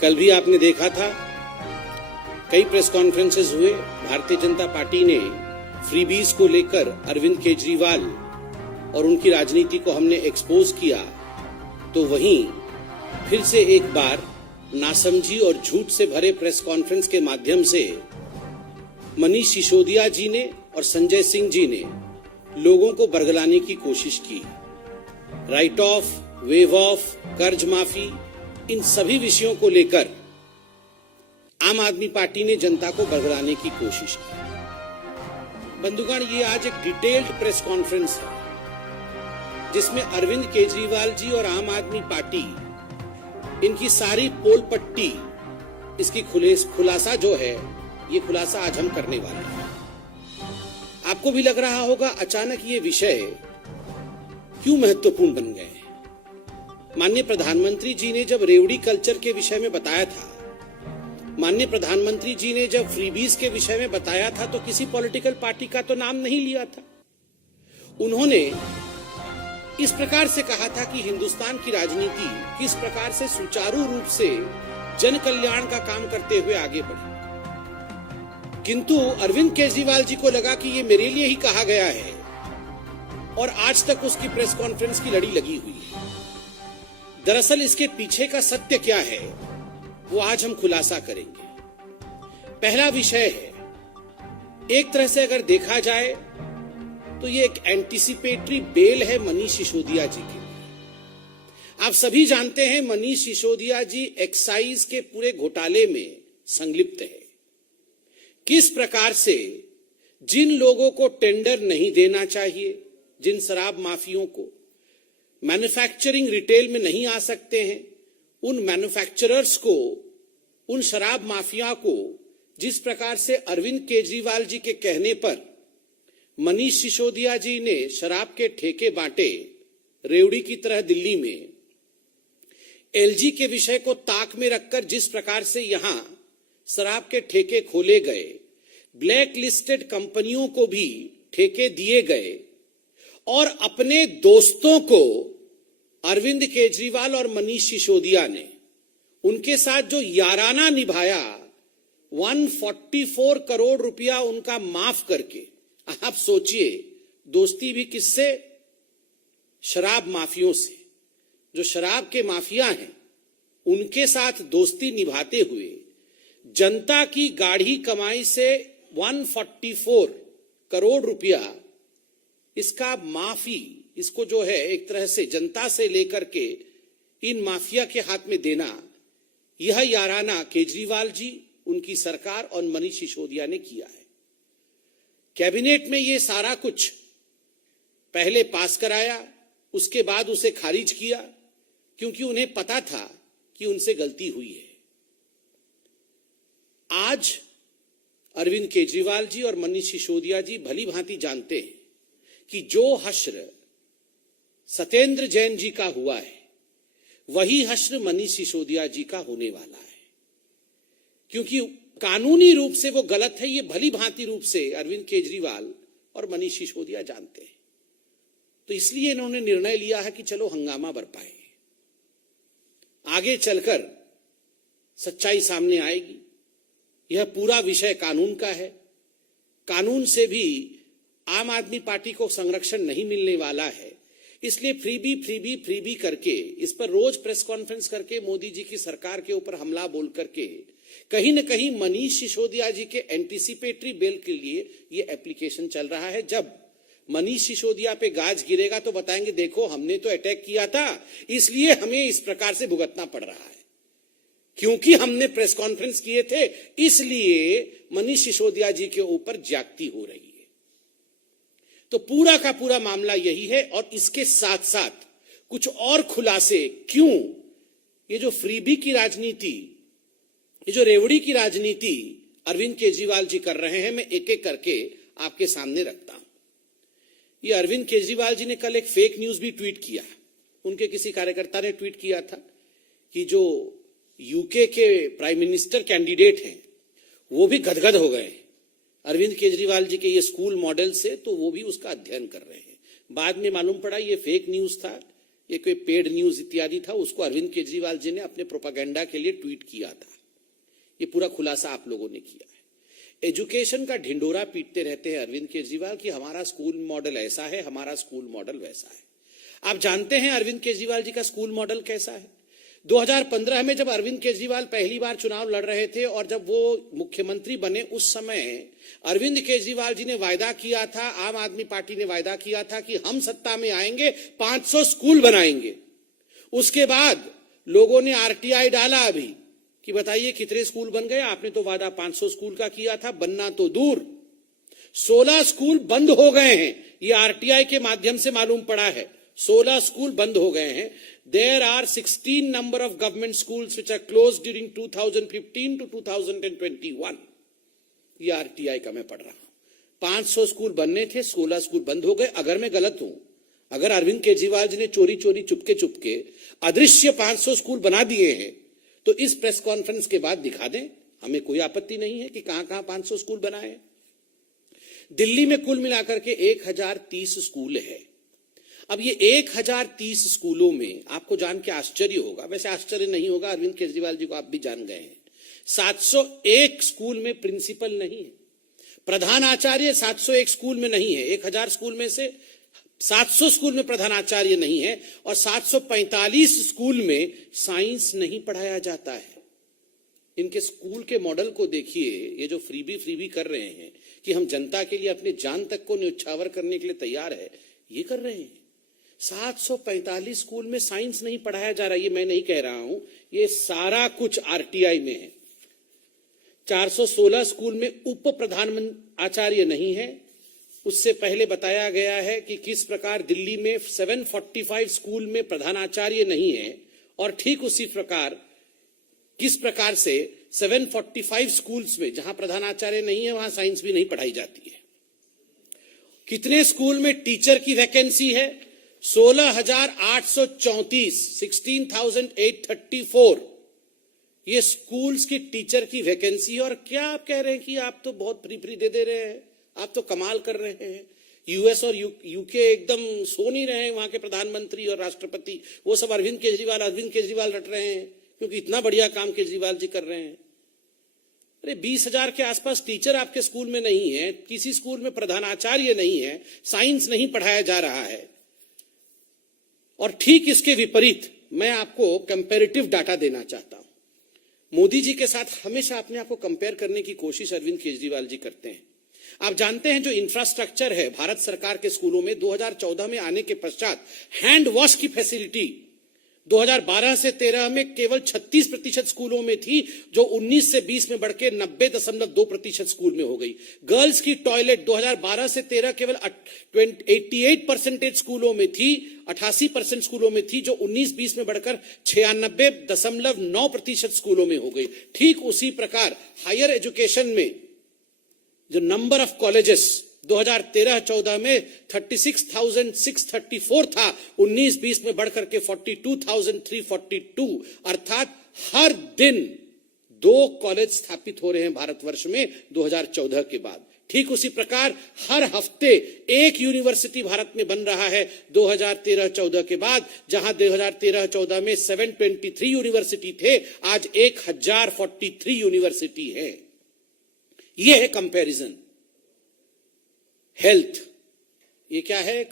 कल भी आपने देखा था, कई प्रेस कॉन्फ्रेंसेस हुए। भारतीय जनता पार्टी ने फ्रीबीज को लेकर अरविंद केजरीवाल और उनकी राजनीति को हमने एक्सपोज किया, तो वहीं फिर से एक बार नासमझी और झूठ से भरे प्रेस कॉन्फ्रेंस के माध्यम से मनीष सिसोदिया जी ने और संजय सिंह जी ने लोगों को बरगलाने की कोशिश की। राइट ऑफ, वेव ऑफ, कर्ज माफी, इन सभी विषयों को लेकर आम आदमी पार्टी ने जनता को बरगलाने की कोशिश की। बंधुगण, ये आज एक डिटेल्ड प्रेस कॉन्फ्रेंस है जिसमें अरविंद केजरीवाल जी और आम आदमी पार्टी, इनकी सारी पोल पट्टी, इसकी खुलासा जो है, ये खुलासा आज हम करने वाले हैं। आपको भी लग रहा होगा अचानक ये विषय क्यों महत्वपूर्ण बन गए। माननीय प्रधानमंत्री जी ने जब रेवड़ी कल्चर के विषय में बताया था, माननीय प्रधानमंत्री जी ने जब फ्रीबीज के विषय में बताया था, तो किसी पॉलिटिकल पार्टी का तो नाम नहीं लिया था। उन्होंने इस प्रकार से कहा था कि हिंदुस्तान की राजनीति किस प्रकार से सुचारू रूप से जन कल्याण का काम करते हुए आगे बढ़ी। किंतु अरविंद केजरीवाल जी को लगा कि ये मेरे लिए ही कहा गया है और आज तक उसकी प्रेस कॉन्फ्रेंस की लड़ी लगी हुई है। दरअसल इसके पीछे का सत्य क्या है, वो आज हम खुलासा करेंगे। पहला विषय है, एक तरह से अगर देखा जाए तो ये एक एंटीसिपेटरी बेल है मनीष सिसोदिया जी के लिए। आप सभी जानते हैं मनीष सिसोदिया जी एक्साइज के पूरे घोटाले में संलिप्त है। किस प्रकार से जिन लोगों को टेंडर नहीं देना चाहिए, जिन शराब माफियों को मैन्युफैक्चरिंग रिटेल में नहीं आ सकते हैं, उन मैन्युफैक्चरर्स को, उन शराब माफिया को जिस प्रकार से अरविंद केजरीवाल जी के कहने पर मनीष सिसोदिया जी ने शराब के ठेके बांटे रेवड़ी की तरह दिल्ली में, एलजी के विषय को ताक में रखकर जिस प्रकार से यहां शराब के ठेके खोले गए, ब्लैक लिस्टेड कंपनियों को भी ठेके दिए गए और अपने दोस्तों को अरविंद केजरीवाल और मनीष सिसोदिया ने उनके साथ जो याराना निभाया, 144 करोड़ रुपया उनका माफ करके, आप सोचिए, दोस्ती भी किससे? शराब माफियों से। जो शराब के माफिया हैं उनके साथ दोस्ती निभाते हुए जनता की गाढ़ी कमाई से 144 करोड़ रुपया, इसका माफी, इसको जो है एक तरह से जनता से लेकर के इन माफिया के हाथ में देना, यह याराना केजरीवाल जी, उनकी सरकार और मनीष सिसोदिया ने किया है। कैबिनेट में ये सारा कुछ पहले पास कराया, उसके बाद उसे खारिज किया, क्योंकि उन्हें पता था कि उनसे गलती हुई है। आज अरविंद केजरीवाल जी और मनीष सिसोदिया जी भली भांति जानते हैं कि जो हश्र सत्येंद्र जैन जी का हुआ है, वही हश्र मनीष सिसोदिया जी का होने वाला है। क्योंकि कानूनी रूप से वो गलत है, ये भली भांति रूप से अरविंद केजरीवाल और मनीष सिसोदिया जानते हैं। तो इसलिए इन्होंने निर्णय लिया है कि चलो हंगामा बरपाए, आगे चलकर सच्चाई सामने आएगी। यह पूरा विषय कानून का है। कानून से भी आम आदमी पार्टी को संरक्षण नहीं मिलने वाला है। इसलिए फ्रीबी करके, इस पर रोज प्रेस कॉन्फ्रेंस करके मोदी जी की सरकार के ऊपर हमला बोल करके कहीं न कहीं मनीष सिसोदिया जी के एंटीसिपेटरी बेल के लिए ये एप्लीकेशन चल रहा है। जब मनीष सिसोदिया पे गाज गिरेगा तो बताएंगे, देखो हमने तो अटैक किया था, इसलिए हमें इस प्रकार से भुगतना पड़ रहा है, क्योंकि हमने प्रेस कॉन्फ्रेंस किए थे, इसलिए मनीष सिसोदिया जी के ऊपर ज्यादती हो रही है। तो पूरा का पूरा मामला यही है। और इसके साथ साथ कुछ और खुलासे, क्यों ये जो फ्रीबी की राजनीति, ये जो रेवड़ी की राजनीति अरविंद केजरीवाल जी कर रहे हैं, मैं एक एक करके आपके सामने रखता हूं। ये अरविंद केजरीवाल जी ने कल एक फेक न्यूज भी ट्वीट किया। उनके किसी कार्यकर्ता ने ट्वीट किया था कि जो यूके के प्राइम मिनिस्टर कैंडिडेट हैं वो भी गदगद हो गए अरविंद केजरीवाल जी के ये स्कूल मॉडल से, तो वो भी उसका अध्ययन कर रहे हैं। बाद में मालूम पड़ा ये फेक न्यूज था, ये कोई पेड न्यूज इत्यादि था, उसको अरविंद केजरीवाल जी ने अपने प्रोपागेंडा के लिए ट्वीट किया था। ये पूरा खुलासा आप लोगों ने किया है। एजुकेशन का ढिंडोरा पीटते रहते हैं अरविंद केजरीवाल कि हमारा स्कूल मॉडल ऐसा है, हमारा स्कूल मॉडल वैसा है। आप जानते हैं अरविंद केजरीवाल जी का स्कूल मॉडल कैसा है? 2015 में जब अरविंद केजरीवाल पहली बार चुनाव लड़ रहे थे और जब वो मुख्यमंत्री बने, उस समय अरविंद केजरीवाल जी ने वायदा किया था, आम आदमी पार्टी ने वायदा किया था कि हम सत्ता में आएंगे 500 स्कूल बनाएंगे। उसके बाद लोगों ने आरटीआई डाला अभी कि बताइए कितने स्कूल बन गए। आपने तो वादा 500 स्कूल का किया था, बनना तो दूर 16 स्कूल बंद हो गए हैं। ये आरटीआई के माध्यम से मालूम पड़ा है, 16 स्कूल बंद हो गए हैं। There are 16 number of government schools which are closed during 2015 to 2021. ये आरटीआई का मैं पढ़ रहा हूं। 500 स्कूल बनने थे, 16 स्कूल बंद हो गए। अगर मैं गलत हूं, अगर अरविंद केजरीवाल जी ने चोरी चोरी चुपके चुपके अदृश्य 500 स्कूल बना दिए हैं, तो इस प्रेस कॉन्फ्रेंस के बाद दिखा दें, हमें कोई आपत्ति नहीं है कि कहां कहां 500 स्कूल बनाए हैं। दिल्ली में कुल मिलाकर के 1030 स्कूल है। अब ये 1030 स्कूलों में आपको जान के आश्चर्य होगा, वैसे आश्चर्य नहीं होगा, अरविंद केजरीवाल जी को आप भी जान गए हैं, 701 स्कूल में प्रिंसिपल नहीं है, प्रधानाचार्य 701 स्कूल में नहीं है। 1000 स्कूल में से 700 स्कूल में प्रधानाचार्य नहीं है और 745 स्कूल में साइंस नहीं पढ़ाया जाता है। इनके स्कूल के मॉडल को देखिए, ये जो फ्रीबी कर रहे हैं कि हम जनता के लिए अपने जान तक को न्यौछावर करने के लिए तैयार है, ये कर रहे हैं। 745 स्कूल में साइंस नहीं पढ़ाया जा रहा, ये मैं नहीं कह रहा हूं, ये सारा कुछ आरटीआई में है। 416 स्कूल में उप प्रधानाचार्य नहीं है। उससे पहले बताया गया है कि किस प्रकार दिल्ली में 745 स्कूल में प्रधानाचार्य नहीं है और ठीक उसी प्रकार किस प्रकार से 745 स्कूल्स में जहां प्रधानाचार्य नहीं है वहां साइंस भी नहीं पढ़ाई जाती है। कितने स्कूल में टीचर की वैकेंसी है? 16,834, 16,834 ये स्कूल्स की टीचर की वैकेंसी। और क्या आप कह रहे हैं कि आप तो बहुत फ्री दे रहे हैं, आप तो कमाल कर रहे हैं। यूएस और यूके एकदम सो नहीं रहे हैं, वहां के प्रधानमंत्री और राष्ट्रपति, वो सब अरविंद केजरीवाल रट रहे हैं क्योंकि इतना बढ़िया काम केजरीवाल जी कर रहे हैं। अरे 20,000 के आसपास टीचर आपके स्कूल में नहीं है, किसी स्कूल में प्रधानाचार्य नहीं है, साइंस नहीं पढ़ाया जा रहा है। और ठीक इसके विपरीत मैं आपको कंपैरेटिव डाटा देना चाहता हूं। मोदी जी के साथ हमेशा अपने आप को कंपेयर करने की कोशिश अरविंद केजरीवाल जी करते हैं। आप जानते हैं जो इंफ्रास्ट्रक्चर है भारत सरकार के स्कूलों में, 2014 में आने के पश्चात हैंड वॉश की फैसिलिटी 2012 से 13 में केवल 36% स्कूलों में थी, जो 19 से 20 में बढ़ के 90.2% स्कूल में हो गई। गर्ल्स की टॉयलेट 2012 से 13 केवल 88% स्कूलों में थी, 88% स्कूलों में थी, जो 19-20 में बढ़कर 96.9% स्कूलों में हो गई। ठीक उसी प्रकार हायर एजुकेशन में जो नंबर ऑफ कॉलेजेस 2013-14 में 36,634 था, 19-20 में बढ़कर के 42,342, अर्थात हर दिन 2 कॉलेज स्थापित हो रहे हैं भारतवर्ष में 2014 के बाद। ठीक उसी प्रकार हर हफ्ते एक यूनिवर्सिटी भारत में बन रहा है 2013-14 के बाद। जहां 2013-14 में 723 यूनिवर्सिटी थे, आज 1043 यूनिवर्सिटी है। यह है कंपैरिजन। हेल्थ, ये क्या है?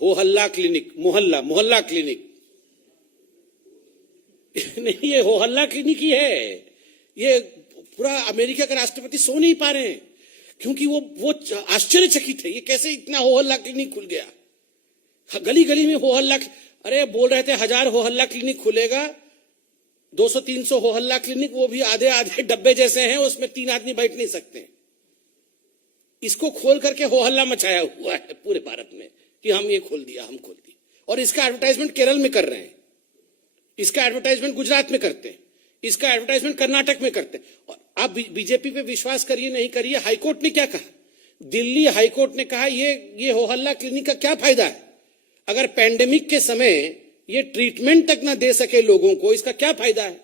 हो हल्ला क्लिनिक, मोहल्ला क्लिनिक नहीं, ये हो हल्ला क्लिनिक ही है। ये पूरा अमेरिका के राष्ट्रपति सो नहीं पा रहे हैं क्योंकि वो आश्चर्यचकित है, ये कैसे इतना हो हल्ला क्लिनिक खुल गया। गली गली में हो हल्ला, अरे बोल रहे थे 1000 हो हल्ला क्लिनिक खुलेगा, 200-300 हो हल्ला क्लिनिक, वो भी आधे आधे डब्बे जैसे हैं, उसमें 3 आदमी बैठ नहीं सकते। इसको खोल करके हो हल्ला मचाया हुआ है पूरे भारत में कि हम ये खोल दिया, हम खोल दिया। और इसका एडवर्टाइजमेंट केरल में कर रहे हैं, इसका एडवर्टाइजमेंट गुजरात में करते हैं, इसका एडवर्टाइजमेंट कर्नाटक में करते हैं। और आप बीजेपी पे विश्वास करिए नहीं करिए, हाईकोर्ट ने क्या कहा? दिल्ली हाईकोर्ट ने कहा ये हो हल्ला क्लिनिक का क्या फायदा है? अगर पैंडेमिक के समय ये ट्रीटमेंट तक ना दे सके लोगों को, इसका क्या फायदा है?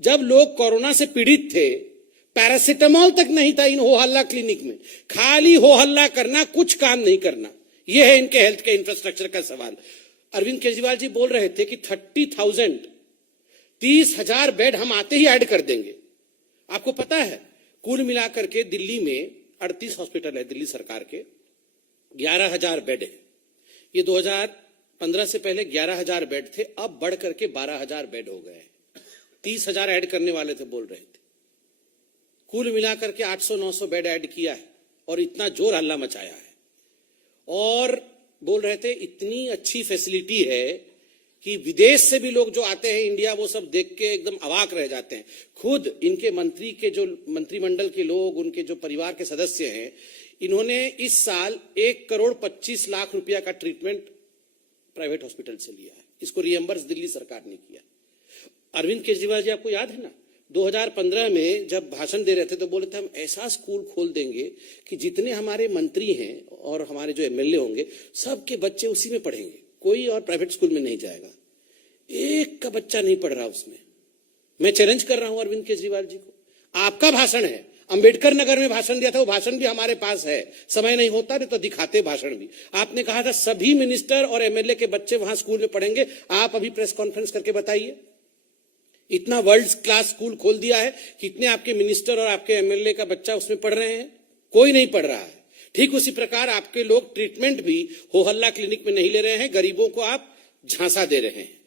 जब लोग कोरोना से पीड़ित थे, पैरासिटामोल तक नहीं था इन हो हल्ला क्लिनिक में। खाली हो हल्ला करना, कुछ काम नहीं करना, यह है इनके हेल्थ के इंफ्रास्ट्रक्चर का सवाल। अरविंद केजरीवाल जी बोल रहे थे कि 30,000 बेड हम आते ही ऐड कर देंगे। आपको पता है कुल मिलाकर के दिल्ली में 38 हॉस्पिटल है, दिल्ली सरकार के 11,000 बेड है। ये 2015 से पहले 11,000 बेड थे, अब बढ़ करके 12,000 बेड हो गए। 30,000 ऐड करने वाले थे बोल रहे थे। कुल मिलाकर के 800-900 बेड ऐड किया है और इतना जोर हल्ला मचाया है। और बोल रहे थे इतनी अच्छी फैसिलिटी है कि विदेश से भी लोग जो आते हैं इंडिया, वो सब देख के एकदम अवाक रह जाते हैं। खुद इनके मंत्री के जो मंत्रिमंडल के लोग, उनके जो परिवार के सदस्य हैं, इन्होंने इस साल 1,25,00,000 रुपया का ट्रीटमेंट प्राइवेट हॉस्पिटल से लिया है। इसको रिएम्बर्स दिल्ली सरकार ने किया। अरविंद केजरीवाल जी, आपको याद है ना, 2015 में जब भाषण दे रहे थे तो बोले थे हम ऐसा स्कूल खोल देंगे कि जितने हमारे मंत्री हैं और हमारे जो एमएलए होंगे, सबके बच्चे उसी में पढ़ेंगे, कोई और प्राइवेट स्कूल में नहीं जाएगा। एक का बच्चा नहीं पढ़ रहा उसमें। मैं चैलेंज कर रहा हूं अरविंद केजरीवाल जी को। आपका भाषण है, अंबेडकर नगर में भाषण दिया था, वो भाषण भी हमारे पास है। समय नहीं होता तो दिखाते भाषण भी। आपने कहा था सभी मिनिस्टर और एमएलए के बच्चे वहां स्कूल में पढ़ेंगे। आप अभी प्रेस कॉन्फ्रेंस करके बताइए, इतना वर्ल्ड क्लास स्कूल खोल दिया है, कितने आपके मिनिस्टर और आपके एमएलए का बच्चा उसमें पढ़ रहे हैं? कोई नहीं पढ़ रहा है। ठीक उसी प्रकार आपके लोग ट्रीटमेंट भी हो हल्ला क्लिनिक में नहीं ले रहे हैं, गरीबों को आप झांसा दे रहे हैं।